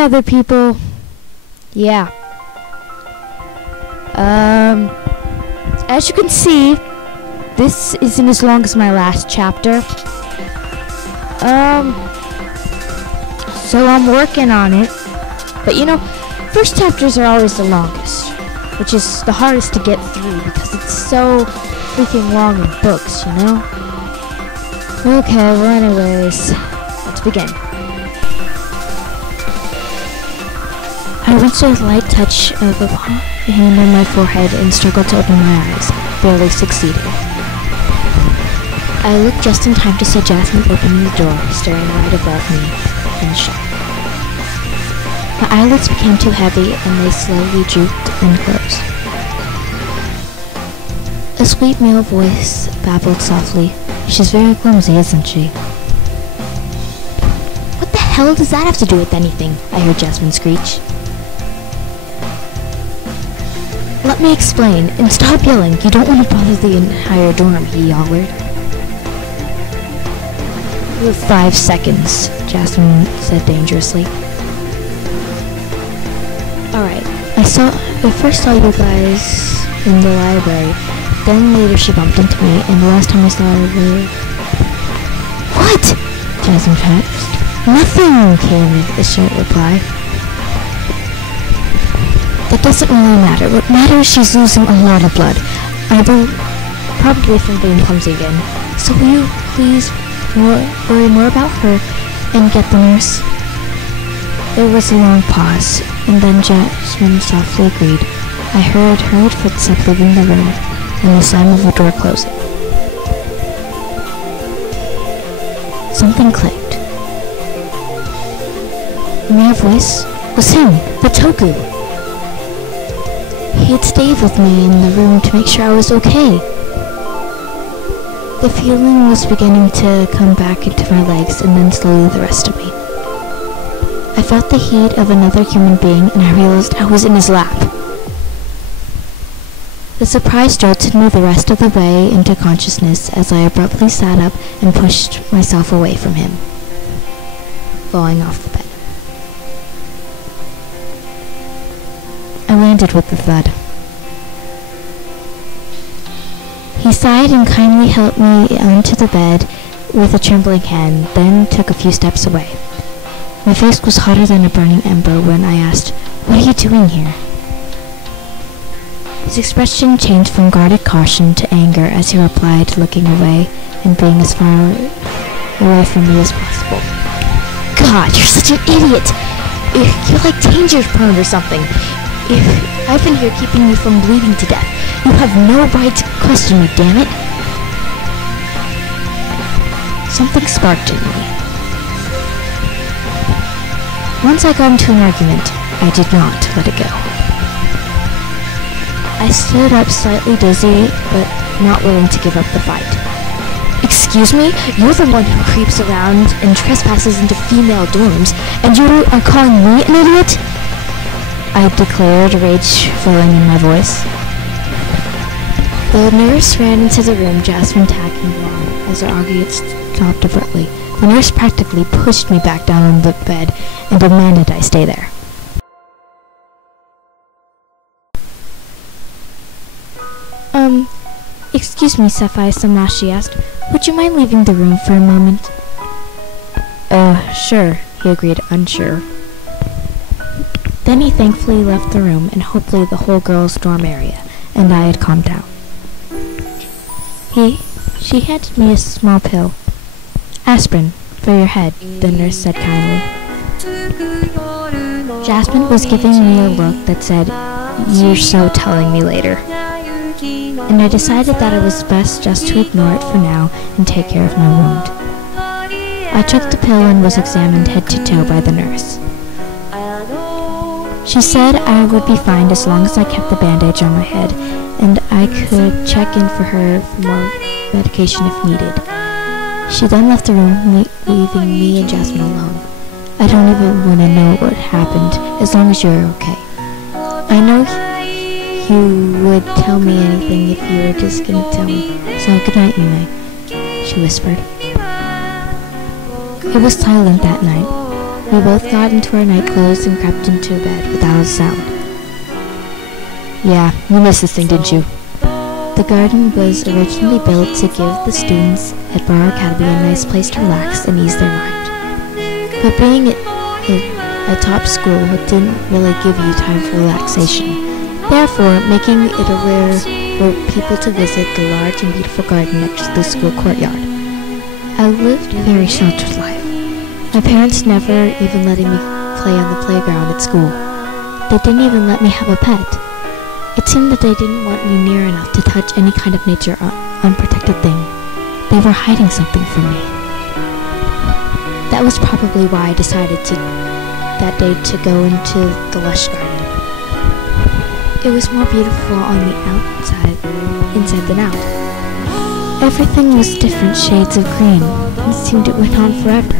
other people. Yeah. As you can see, this isn't as long as my last chapter. So I'm working on it. But you know, first chapters are always the longest, which is the hardest to get through because it's so freaking long in books, you know? Okay, well anyways, let's begin. I went to a light touch of a hand on my forehead and struggled to open my eyes, barely succeeding. I looked just in time to see Jasmine opening the door, staring right above me, in shock. My eyelids became too heavy and they slowly drooped and closed. A sweet male voice babbled softly. She's very clumsy, isn't she? What the hell does that have to do with anything? I heard Jasmine screech. Let me explain, and stop yelling. You don't want to bother the entire dorm, he hollered. You have 5 seconds, Jasmine said dangerously. Alright, I first saw you guys in the library, then later she bumped into me, and the last time I saw her... What? Jasmine asked. Nothing, came the short reply. That doesn't really matter. What matters is she's losing a lot of blood. Probably from being clumsy again. So will you please worry more about her and get the nurse? There was a long pause, and then Jasmine softly agreed. I heard hurried footsteps leaving the room, and the slam of a door closing. Something clicked. The male voice was him, the Toku. He had stayed with me in the room to make sure I was okay. The feeling was beginning to come back into my legs and then slowly the rest of me. I felt the heat of another human being and I realized I was in his lap. The surprise jolted me the rest of the way into consciousness as I abruptly sat up and pushed myself away from him, falling off the bed. I landed with a thud. He sighed and kindly helped me onto the bed with a trembling hand, then took a few steps away. My face was hotter than a burning ember when I asked, "What are you doing here?" His expression changed from guarded caution to anger as he replied, looking away and being as far away from me as possible. God, you're such an idiot! You're like danger prone or something. I've been here keeping you from bleeding to death. You have no right to question me, damn it! Something sparked in me. Once I got into an argument, I did not let it go. I stood up slightly dizzy, but not willing to give up the fight. Excuse me? You're the one who creeps around and trespasses into female dorms, and you are calling me an idiot? I declared, rage flowing in my voice. The nurse ran into the room, Jasmine tagging along as our argument stopped abruptly. The nurse practically pushed me back down on the bed and demanded I stay there. Excuse me, Safaia Sapphire, she asked. Would you mind leaving the room for a moment? Sure, he agreed, unsure. Then he thankfully left the room and hopefully the whole girls' dorm area, and I had calmed down. She handed me a small pill. Aspirin, for your head, the nurse said kindly. Jasmine was giving me a look that said, "You're so telling me later." And I decided that it was best just to ignore it for now and take care of my wound. I took the pill and was examined head to toe by the nurse. She said I would be fine as long as I kept the bandage on my head, and I could check in for her for more medication if needed. She then left the room, leaving me and Jasmine alone. I don't even want to know what happened, as long as you're okay. I know you would tell me anything if you were just gonna tell me, so good night, Yume, she whispered. It was silent that night. We both got into our night clothes and crept into bed without a sound. Yeah, you missed this thing, didn't you? The garden was originally built to give the students at Bar Academy a nice place to relax and ease their mind. But being a top school didn't really give you time for relaxation, therefore making it a rare for people to visit the large and beautiful garden next to the school courtyard. I lived a very sheltered life. My parents never even letting me play on the playground at school. They didn't even let me have a pet. It seemed that they didn't want me near enough to touch any kind of nature unprotected thing. They were hiding something from me. That was probably why I decided that day to go into the lush garden. It was more beautiful on the inside than out. Everything was different shades of green. It seemed it went on forever.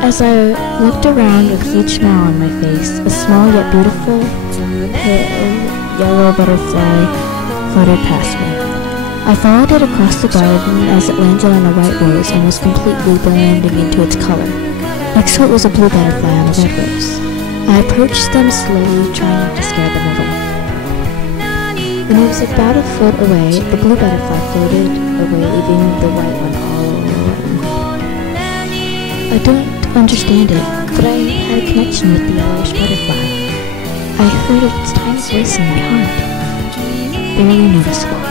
As I looked around with a huge smile on my face, a small yet beautiful pale yellow butterfly fluttered past me. I followed it across the garden as it landed on a white rose, almost completely blending into its color. Next to it was a blue butterfly on a red rose. I approached them slowly, trying not to scare them away. When it was about a foot away, the blue butterfly floated away, leaving the white one all alone. I don't understand it, but I had a connection with the yellowish butterfly. I heard its tiny voice in my heart, barely noticeable.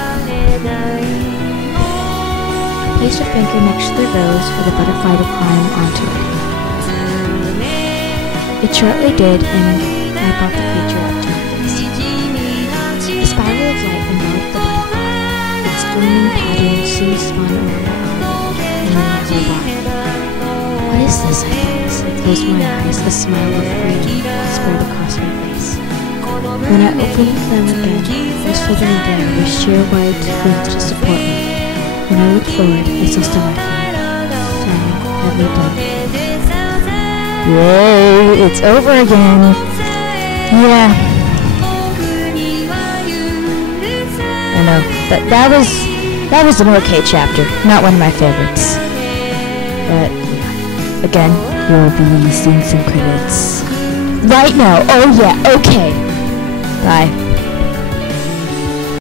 I placed a finger next to the rose for the butterfly to climb onto it. It shortly did, and I brought the creature up to my face. A spiral of light enveloped the butterfly. Its gleaming pattern soon spun over my arm and then my whole body. What is this? I thought as I closed my eyes. A smile of freedom spread across my face. When I opened them again, I was floating there with sheer white wings to support me. When I looked forward, I saw starlight shining heavily above me. Yay, it's over again. Yeah. I know. That was an okay chapter. Not one of my favorites. But again, we'll be seeing some credits right now. Oh yeah, okay. Bye.